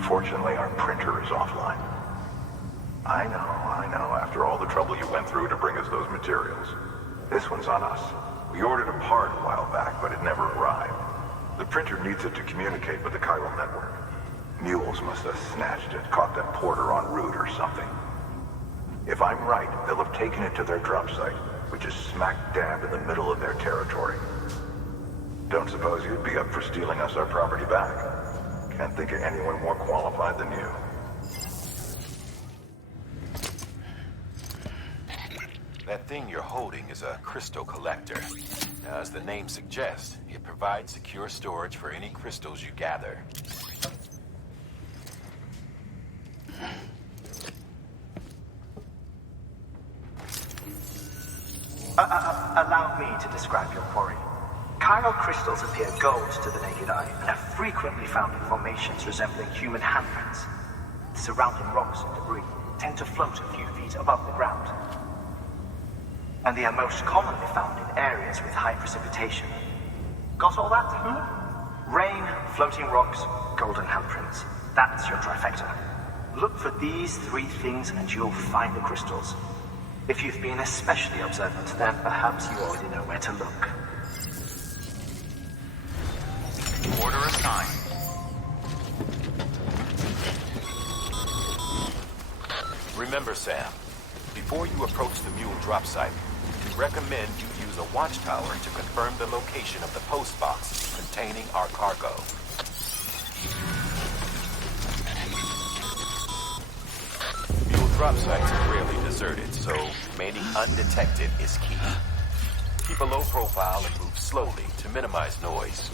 Unfortunately, our printer is offline. I know, after all the trouble you went through to bring us those materials. This one's on us. We ordered a part a while back, but it never arrived. The printer needs it to communicate with the chiral network. Mules must have snatched it, caught that porter en route or something. If I'm right, they'll have taken it to their drop site, which is smack dab in the middle of their territory. Don't suppose you'd be up for stealing us our property back? Can't think of anyone more qualified than you. That thing you're holding is a crystal collector. Now, as the name suggests, it provides secure storage for any crystals you gather. Allow me to describe your quarry. Chiral crystals appear gold to the naked eye and are frequently found in formations resembling human handprints. The surrounding rocks and debris tend to float a few feet above the ground. And they are most commonly found in areas with high precipitation. Got all that? Rain, floating rocks, golden handprints. That's your trifecta. Look for these three things and you'll find the crystals. If you've been especially observant, then perhaps you already know where to look. Order assigned. Remember, Sam, before you approach the mule drop site, we recommend you use a watchtower to confirm the location of the post box containing our cargo. Mule drop sites are rarely deserted, so remaining undetected is key. Keep a low profile and move slowly to minimize noise.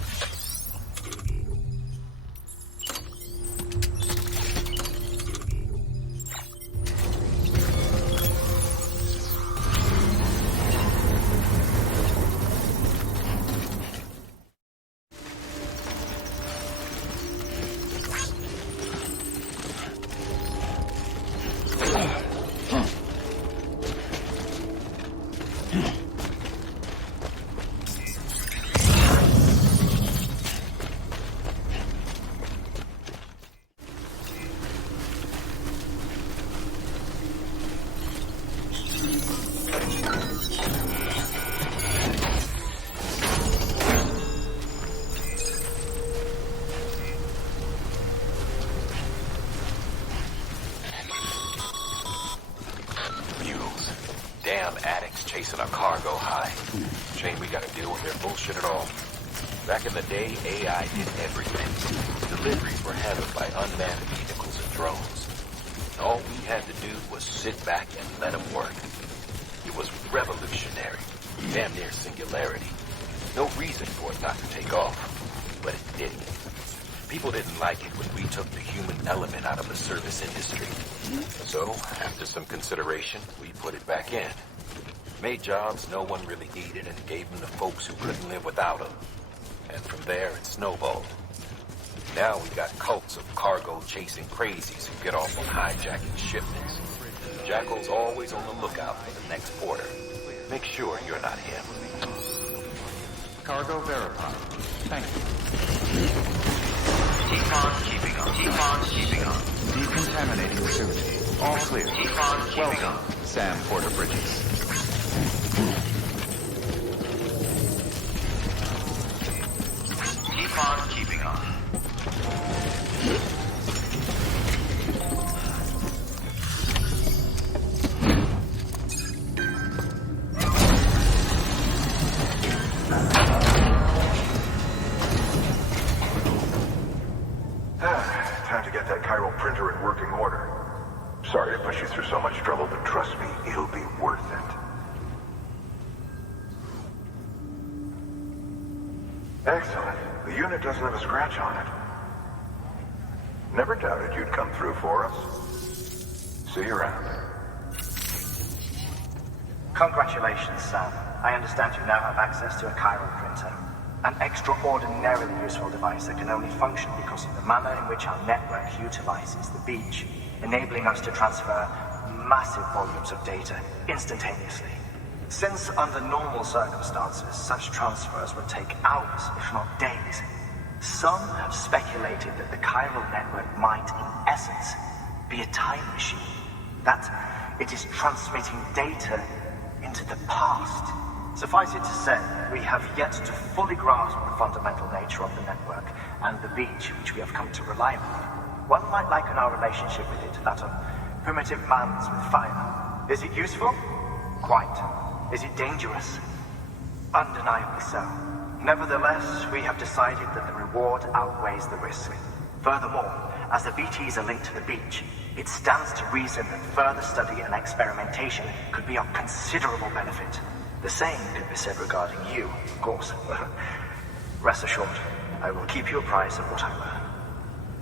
Chasing a cargo high. Shame we gotta deal with their bullshit at all. Back in the day, AI did everything. Deliveries were handled by unmanned vehicles and drones. All we had to do was sit back and let them work. It was revolutionary, damn near singularity. No reason for it not to take off, but it didn't. People didn't like it when we took the human element out of the service industry. So, after some consideration, we put it back in. Made jobs no one really needed and gave them to folks who couldn't live without them. And from there, it snowballed. Now we got cults of cargo-chasing crazies who get off on hijacking shipments. Jackal's always on the lookout for the next porter. Make sure you're not him. Cargo verified. Thank you. T-Con keeping on. T-Con keeping on. Decontaminating suit. All clear. T-Con keeping on. Sam Porter Bridges. Keep on keeping on. Time to get that chiral printer in working order. Sorry to push you through so much trouble, but trust me, it'll be worth it. Excellent. The unit doesn't have a scratch on it. Never doubted you'd come through for us. See you around. Congratulations, Sam. I understand you now have access to a chiral printer. An extraordinarily useful device that can only function because of the manner in which our network utilizes the beach, enabling us to transfer massive volumes of data instantaneously. Since under normal circumstances, such transfers would take hours, if not days. Some have speculated that the chiral network might, in essence, be a time machine. That it is transmitting data into the past. Suffice it to say, we have yet to fully grasp the fundamental nature of the network and the beach which we have come to rely on. One might liken our relationship with it to that of primitive man's with fire. Is it useful? Quite. Is it dangerous? Undeniably so. Nevertheless, we have decided that the reward outweighs the risk. Furthermore, as the BTs are linked to the beach, it stands to reason that further study and experimentation could be of considerable benefit. The same could be said regarding you, of course. Rest assured, I will keep you apprised of what I learn.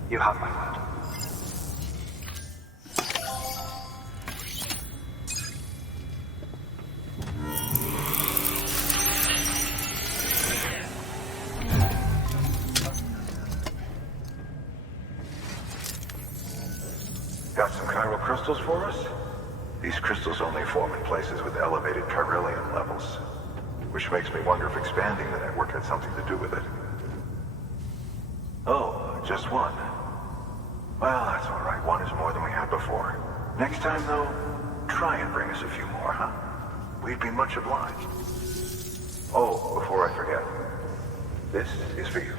You have my word. Got some chiral crystals for us? These crystals only form in places with elevated chiralium levels, which makes me wonder if expanding the network had something to do with it. Oh, just one. Well, that's all right. One is more than we had before. Next time, though, try and bring us a few more, huh? We'd be much obliged. Oh, before I forget, this is for you.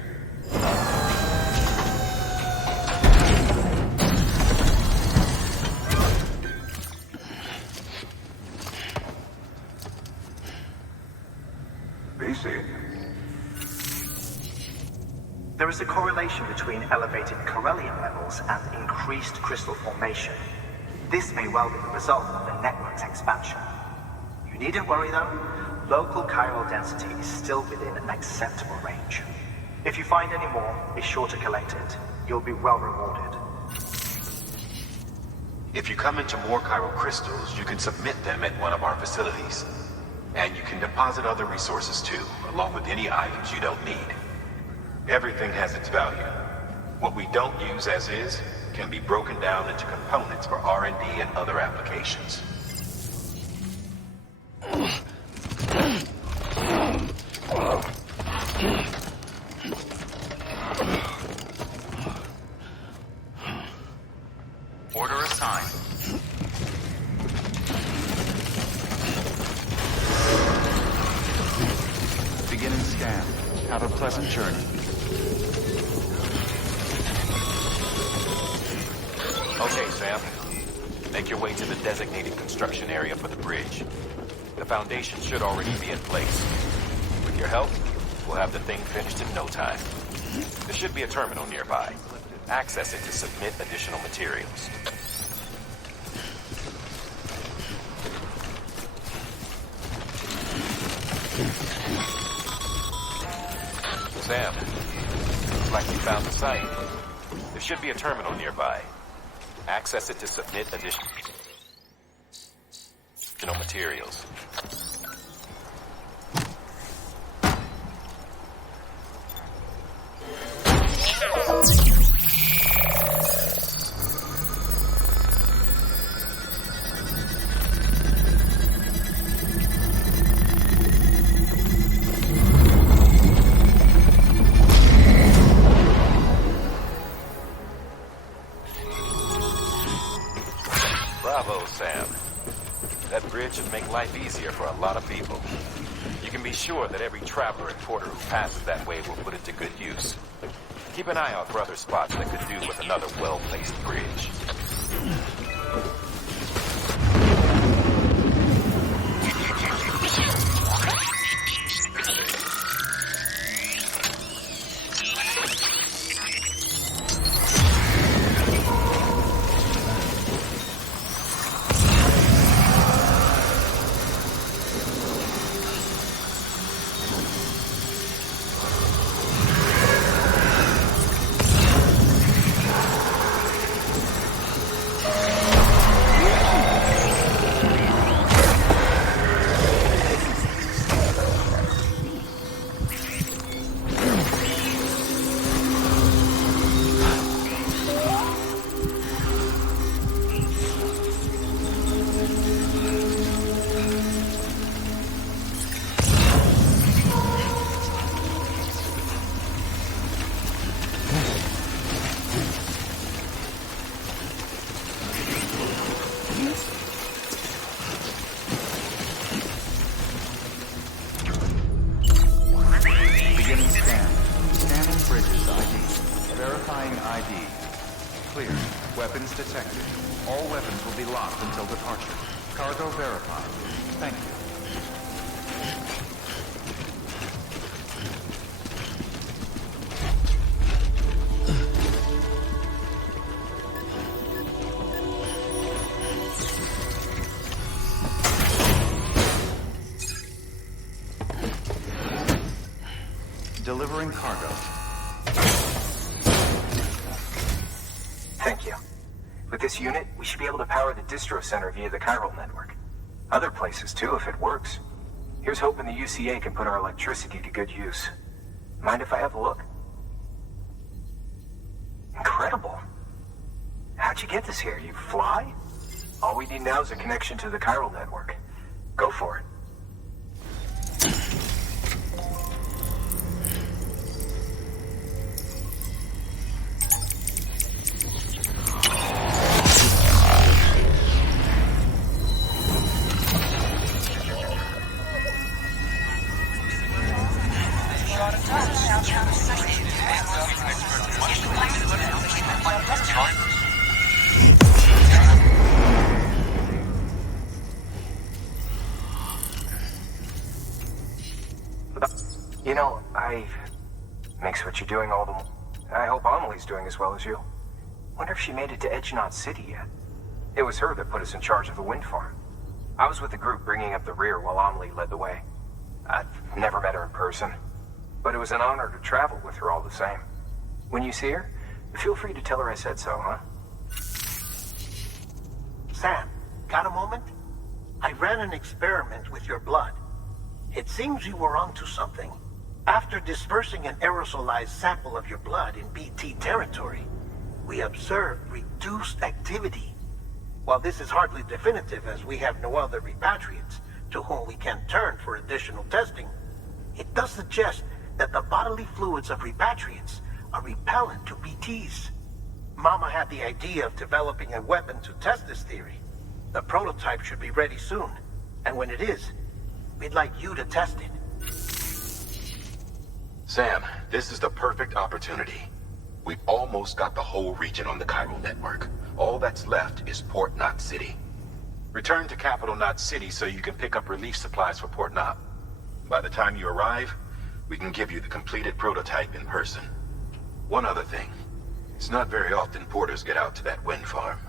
PC. There is a correlation between elevated chiralium levels and increased crystal formation. This may well be the result of the network's expansion. You needn't worry though. Local chiral density is still within an acceptable range. If you find any more, be sure to collect it. You'll be well rewarded. If you come into more chiral crystals, you can submit them at one of our facilities. And you can deposit other resources too, along with any items you don't need. Everything has its value. What we don't use as is can be broken down into components for R&D and other applications. Order assigned. Beginning scan. Have a pleasant journey. Okay, Sam. Make your way to the designated construction area for the bridge. The foundation should already be in place. With your help, we'll have the thing finished in no time. There should be a terminal nearby. Access it to submit additional materials. Sam, looks like you found the site. There should be a terminal nearby. Access it to submit additional materials. Bravo, Sam. That bridge should make life easier for a lot of people. You can be sure that every traveler and porter who passes that way will put it to good use. Keep an eye out for other spots that could do with another well-placed bridge. Weapons detected. All weapons will be locked until departure. Cargo verified. Thank you. Delivering cargo. Thank you. With this unit, we should be able to power the distro center via the chiral network. Other places too, if it works. Here's hoping the UCA can put our electricity to good use. Mind if I have a look? Incredible. How'd you get this here? You fly? All we need now is a connection to the chiral network. Go for it. You know, makes what you're doing all the more. I hope Amelie's doing as well as you. Wonder if she made it to Edgenot City yet. It was her that put us in charge of the wind farm. I was with the group bringing up the rear while Amelie led the way. I've never met her in person, but it was an honor to travel with her all the same. When you see her, feel free to tell her I said so, huh? Sam, got a moment? I ran an experiment with your blood. It seems you were onto something. After dispersing an aerosolized sample of your blood in BT territory, we observed reduced activity. While this is hardly definitive as we have no other repatriates to whom we can turn for additional testing, it does suggest that the bodily fluids of repatriates are repellent to BTs. Mama had the idea of developing a weapon to test this theory. The prototype should be ready soon, and when it is, we'd like you to test it. Sam, this is the perfect opportunity. We've almost got the whole region on the chiral network. All that's left is Port Knot City. Return to Capital Knot City so you can pick up relief supplies for Port Knot. By the time you arrive, we can give you the completed prototype in person. One other thing. It's not very often porters get out to that wind farm.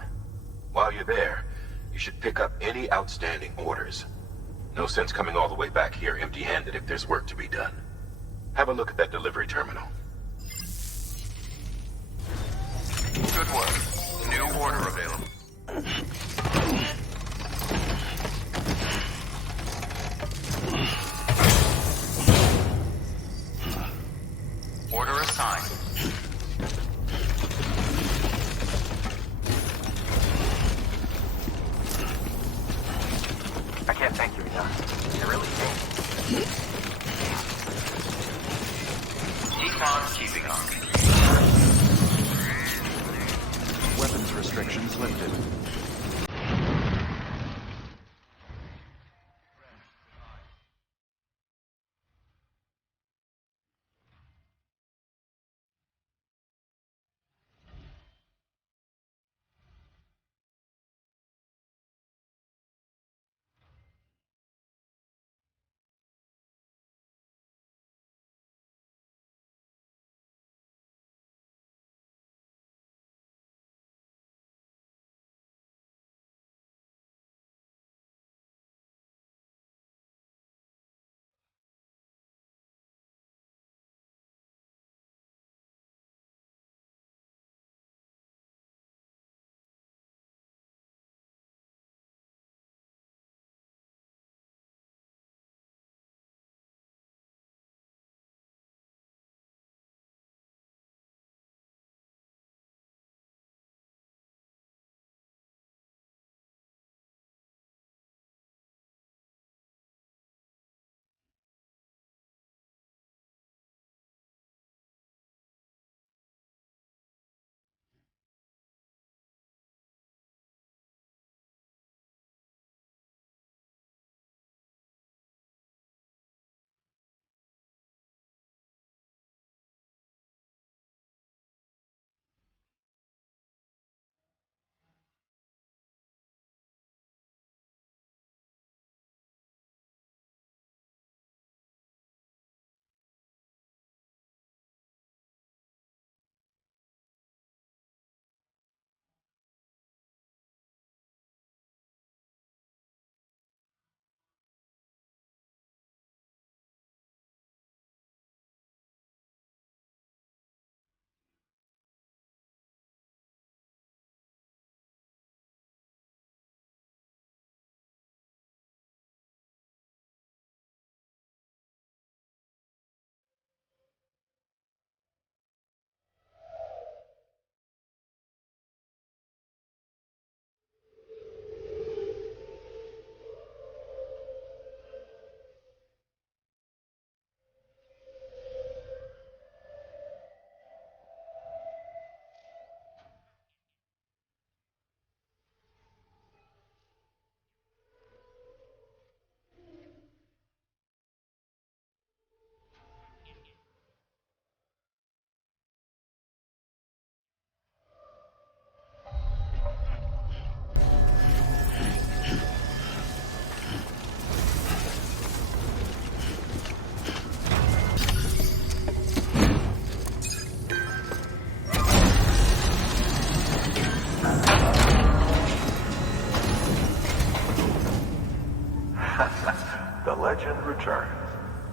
While you're there, you should pick up any outstanding orders. No sense coming all the way back here empty-handed if there's work to be done. Have a look at that delivery terminal. Good work. New order available. Order assigned. I can't thank you enough. I really can't. Keep on keeping on. Weapons restrictions lifted.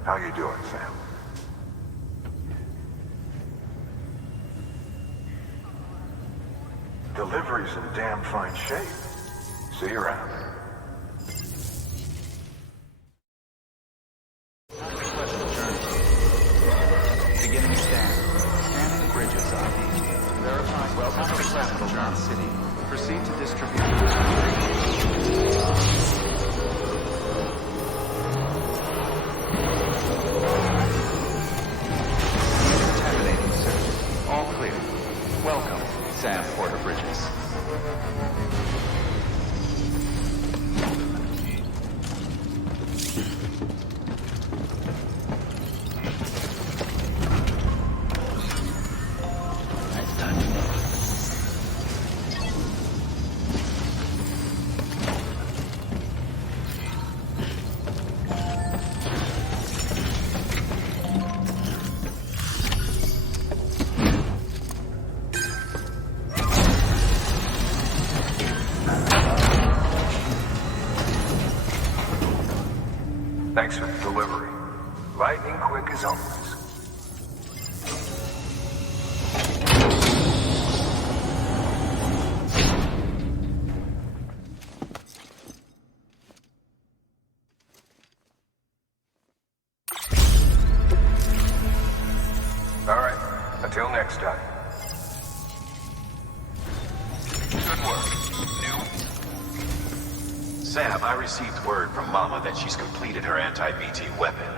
How you doing, Sam? Delivery's in damn fine shape. See you around. Beginning stand. Scanning bridges ID. Verifying welcome to Crystal City. Proceed to distribution. Contaminating search. All clear. Welcome, Sam Porter Bridges. Thanks for the delivery. Lightning quick as always. All right, until next time. Good work. Sam, I received word from Mama that she's completed her anti-BT weapon.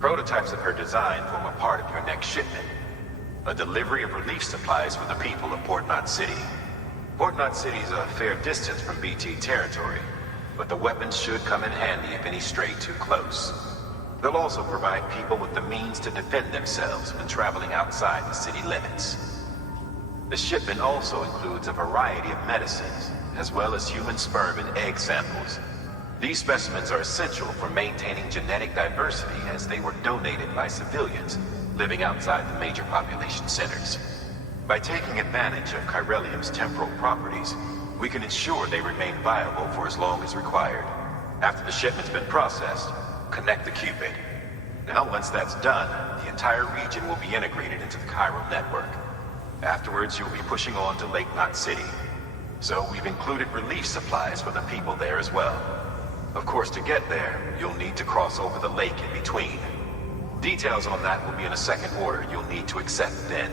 Prototypes of her design form a part of your next shipment. A delivery of relief supplies for the people of Port Knot City. Port Knot City is a fair distance from BT territory, but the weapons should come in handy if any stray too close. They'll also provide people with the means to defend themselves when traveling outside the city limits. The shipment also includes a variety of medicines, as well as human sperm and egg samples. These specimens are essential for maintaining genetic diversity as they were donated by civilians living outside the major population centers. By taking advantage of chiralium's temporal properties, we can ensure they remain viable for as long as required. After the shipment's been processed, connect the Cupid. Now once that's done, the entire region will be integrated into the chiral network. Afterwards, you'll be pushing on to Lake Knot City. So we've included relief supplies for the people there as well. Of course, to get there, you'll need to cross over the lake in between. Details on that will be in a second order you'll need to accept then.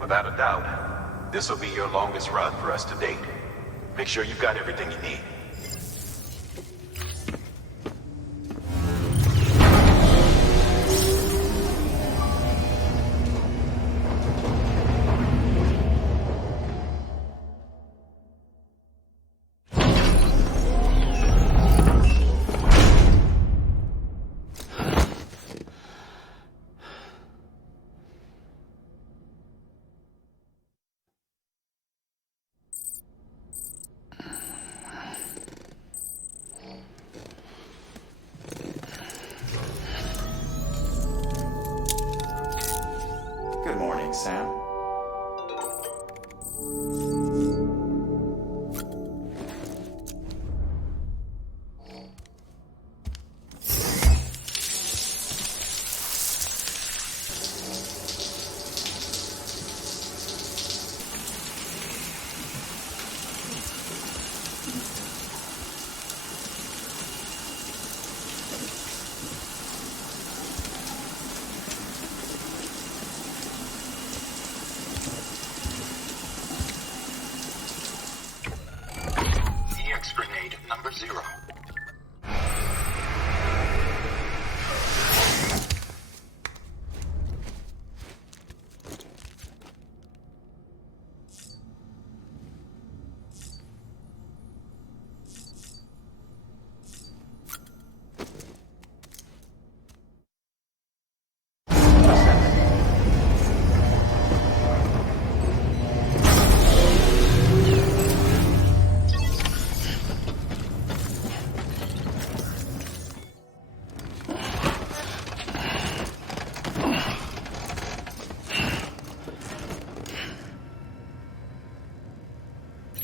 Without a doubt, this will be your longest run for us to date. Make sure you've got everything you need. Good morning, Sam. Grenade number 0.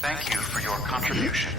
Thank you for your contribution.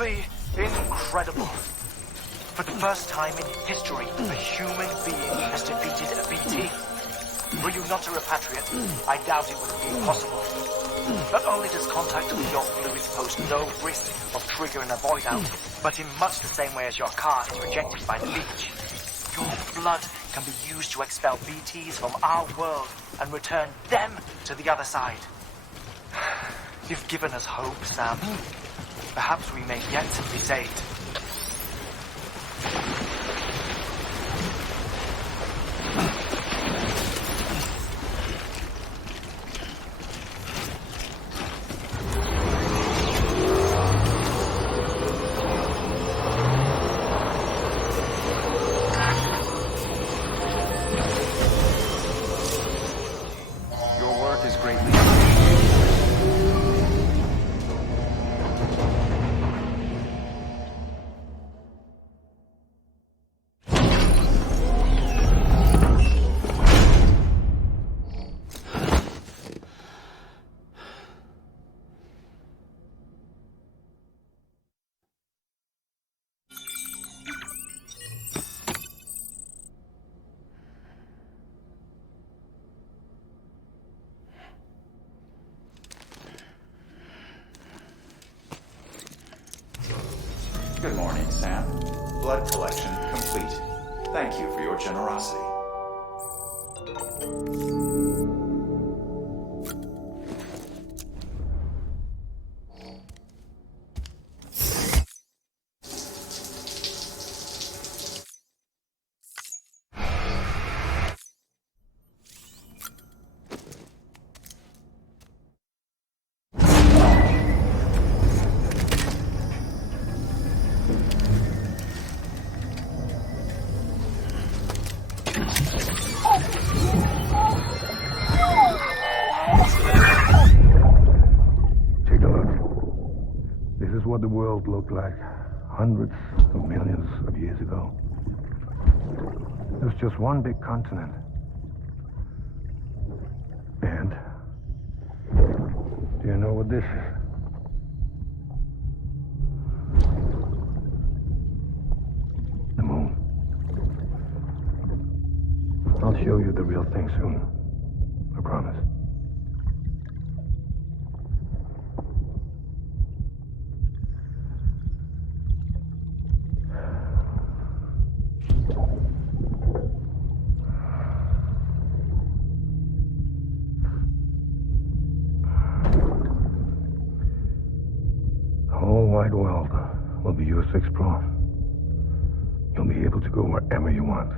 simply incredible. For the first time in history, a human being has defeated a BT. Were you not a repatriate, I doubt it would have been possible. Not only does contact with your fluids pose no risk of triggering a void out, but in much the same way as your car is rejected by the beach, your blood can be used to expel BTs from our world and return them to the other side. You've given us hope, Sam. Perhaps we may yet be saved. Good morning, Sam. Blood collection complete. Thank you for your generosity. What the world looked like hundreds of millions of years ago. It was just one big continent. And do you know what this is? The moon. I'll show you the real thing soon. I promise. Wide world will be yours to explore. You'll be able to go wherever you want.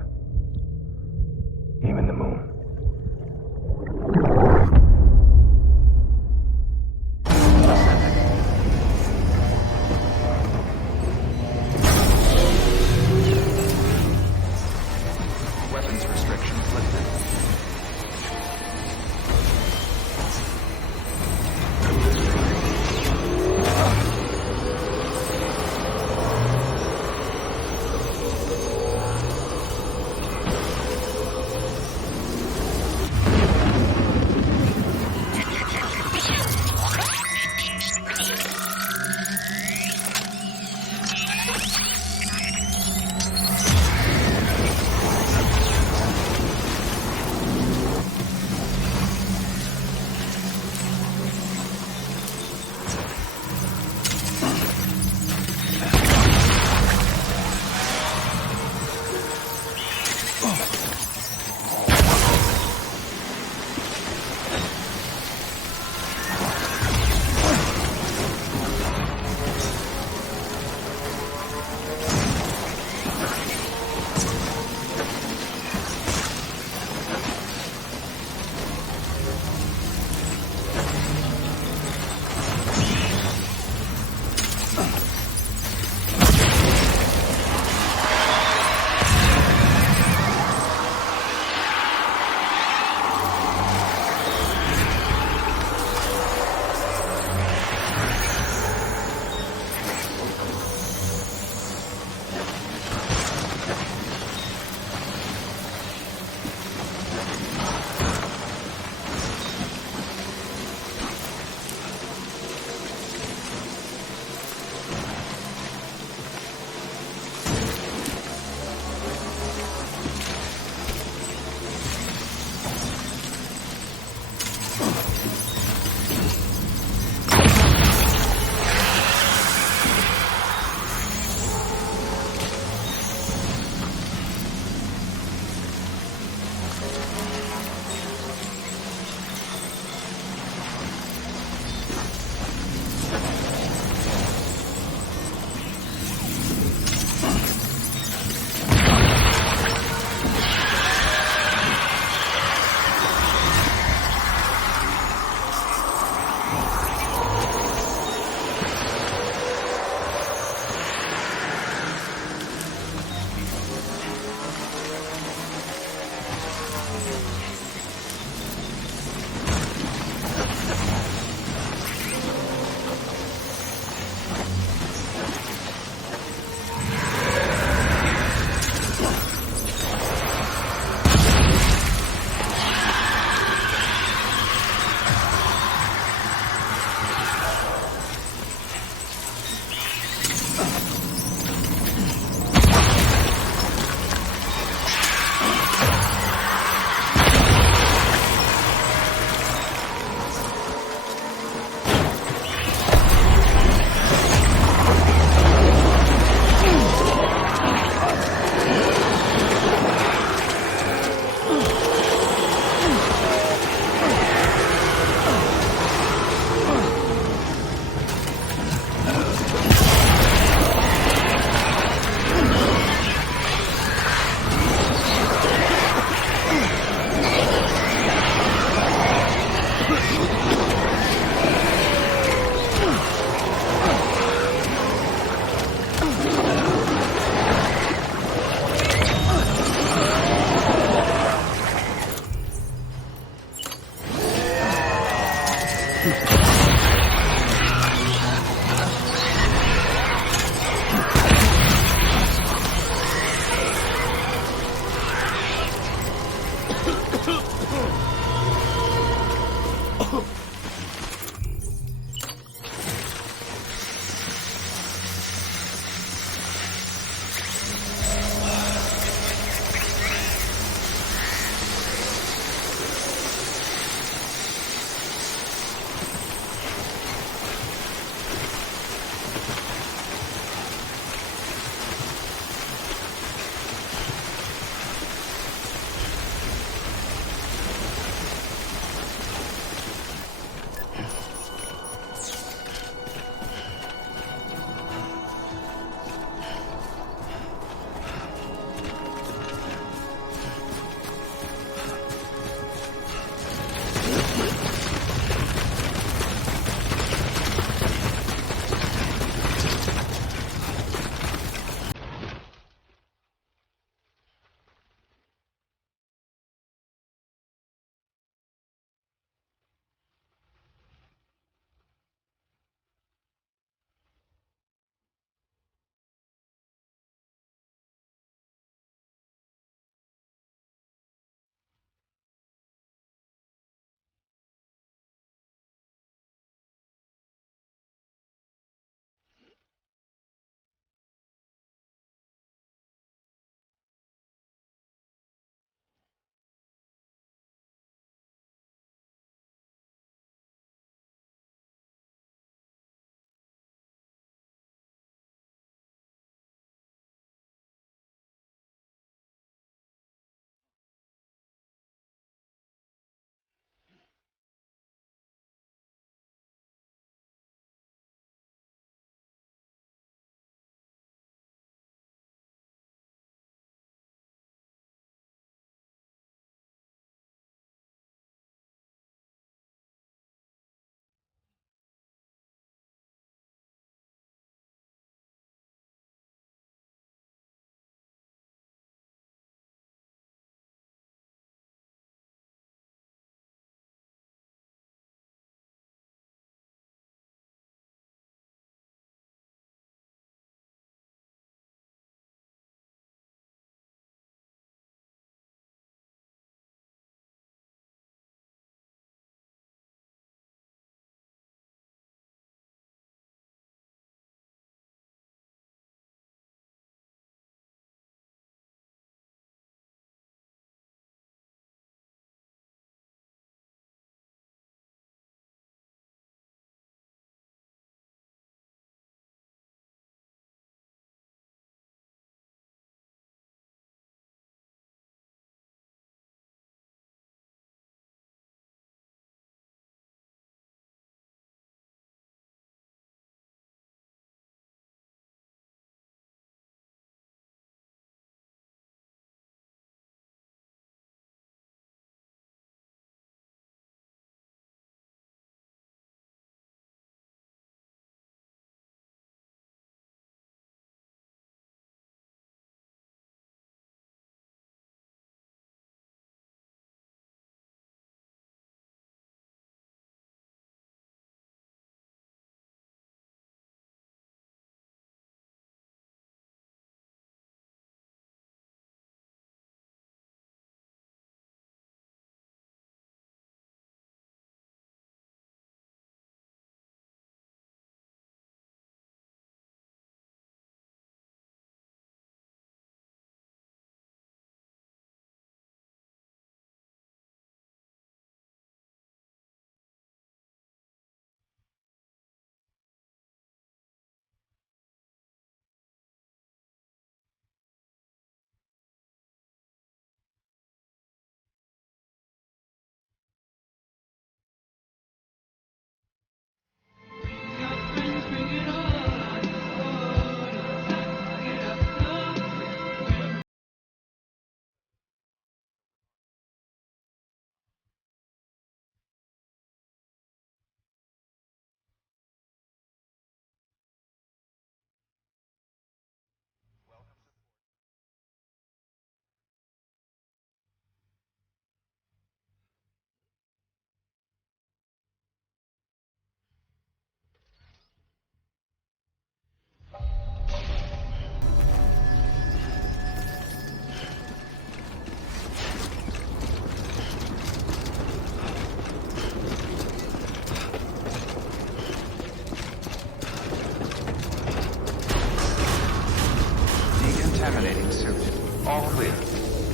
Even the moon. Weapons restrictions lifted.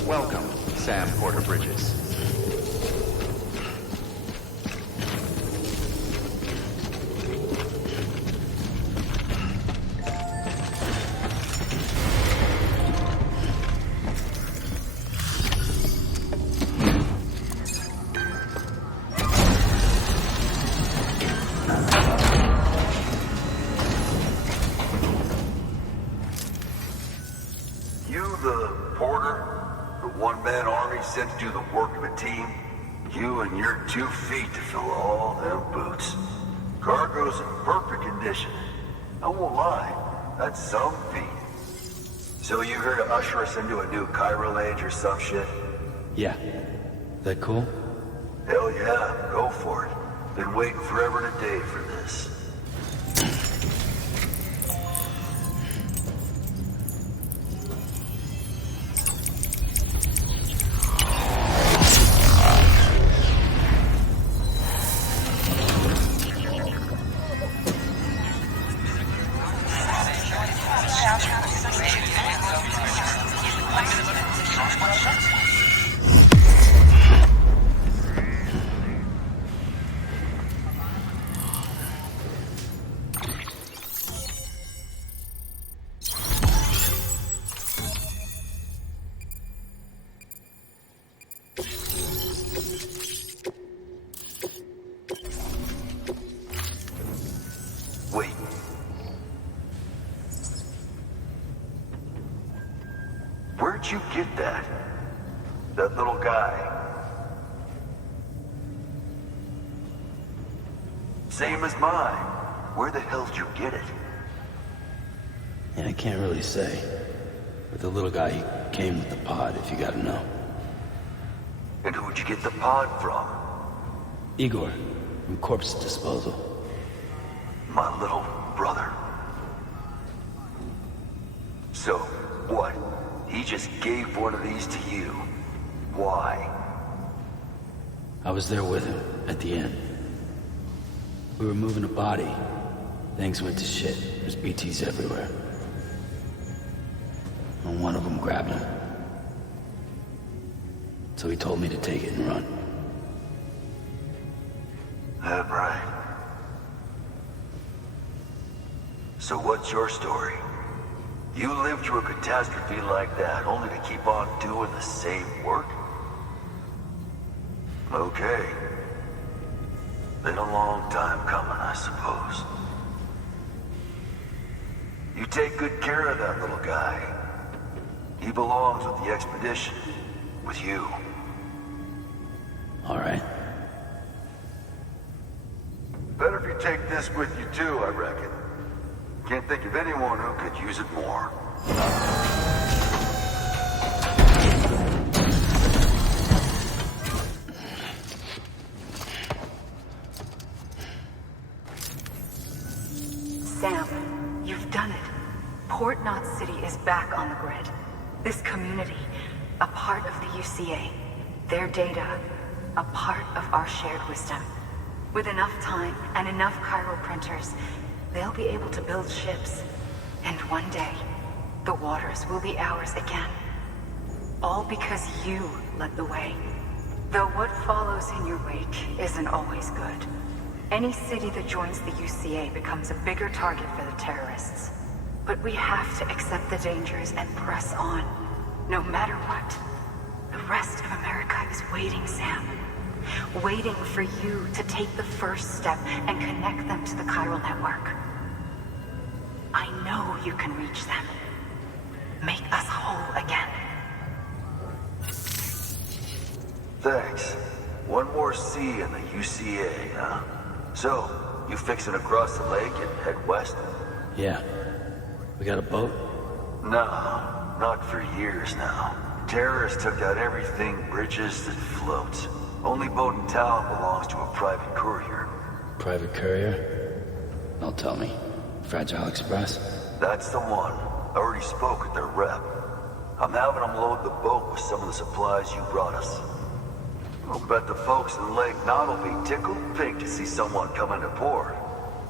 Welcome, Sam Porter Bridges. Sent to do the work of a team. You and your 2 feet to fill all them boots. Cargo's in perfect condition. I won't lie, that's some feat. So you here to usher us into a new chiral age or some shit? Yeah. That cool? Hell yeah, go for it. Been waiting forever and a day for this. Wait. Where'd you get that? That little guy? Same as mine. Where the hell did you get it? Yeah, I can't really say. But the little guy, he came with the pod, if you gotta know. And who'd you get the pod from? Igor, from Corpse Disposal. My little brother. So, what? He just gave one of these to you. Why? I was there with him, at the end. We were moving a body. Things went to shit. There's BTs everywhere. And one of them grabbed him. So he told me to take it and run. That right. So what's your story? You lived through a catastrophe like that, only to keep on doing the same work? Okay. Been a long time coming, I suppose. You take good care of that little guy. He belongs with the expedition. With you. All right. Better if you take this with you too, I reckon. Can't think of anyone who could use it more. Sam, you've done it. Port Knot City is back on the grid. This community, a part of the UCA. Their data, a part of our shared wisdom. With enough time and enough chiral printers, they'll be able to build ships. And one day, the waters will be ours again. All because you led the way. Though what follows in your wake isn't always good. Any city that joins the UCA becomes a bigger target for the terrorists. But we have to accept the dangers and press on. No matter what. The rest of America is waiting, Sam. Waiting for you to take the first step and connect them to the chiral network. I know you can reach them. Make us whole again. Thanks. One more C in the UCA, huh? So, you fixing to cross the lake and head west? Yeah. We got a boat? No, not for years now. Terrorists took out everything bridges that floats. Only boat in town belongs to a private courier. Private courier? Don't tell me. Fragile Express? That's the one. I already spoke with their rep. I'm having them load the boat with some of the supplies you brought us. I'll bet the folks in Lake Knot will be tickled pink to see someone come into port.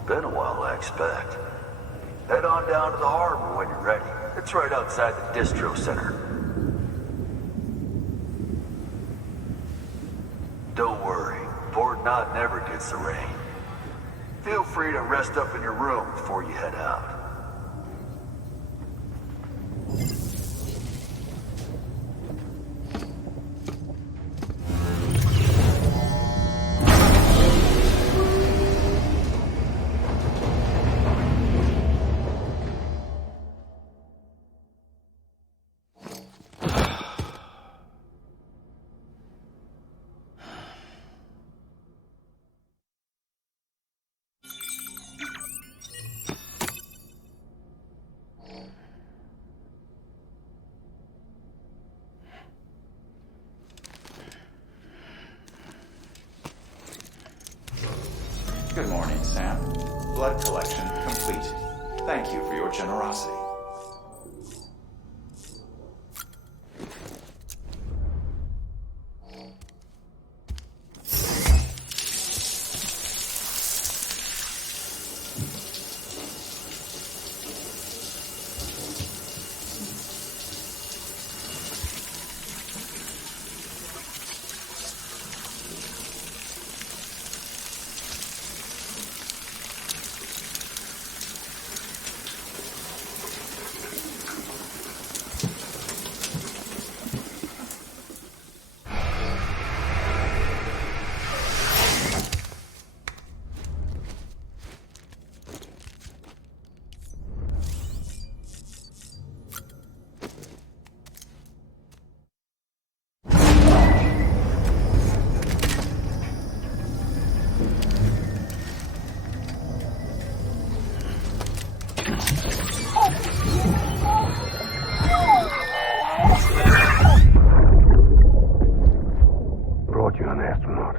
Been a while, I expect. Head on down to the harbor when you're ready. It's right outside the distro center. Don't worry, Port Knot never gets the rain. Feel free to rest up in your room before you head out. Good morning, Sam. Blood collection complete. Thank you for your generosity. Brought you an astronaut.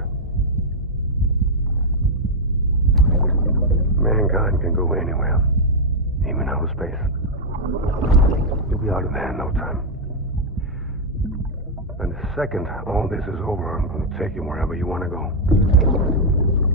Mankind can go anywhere, even outer space. You'll be out of there in no time. And the second all this is over, I'm going to take you wherever you want to go.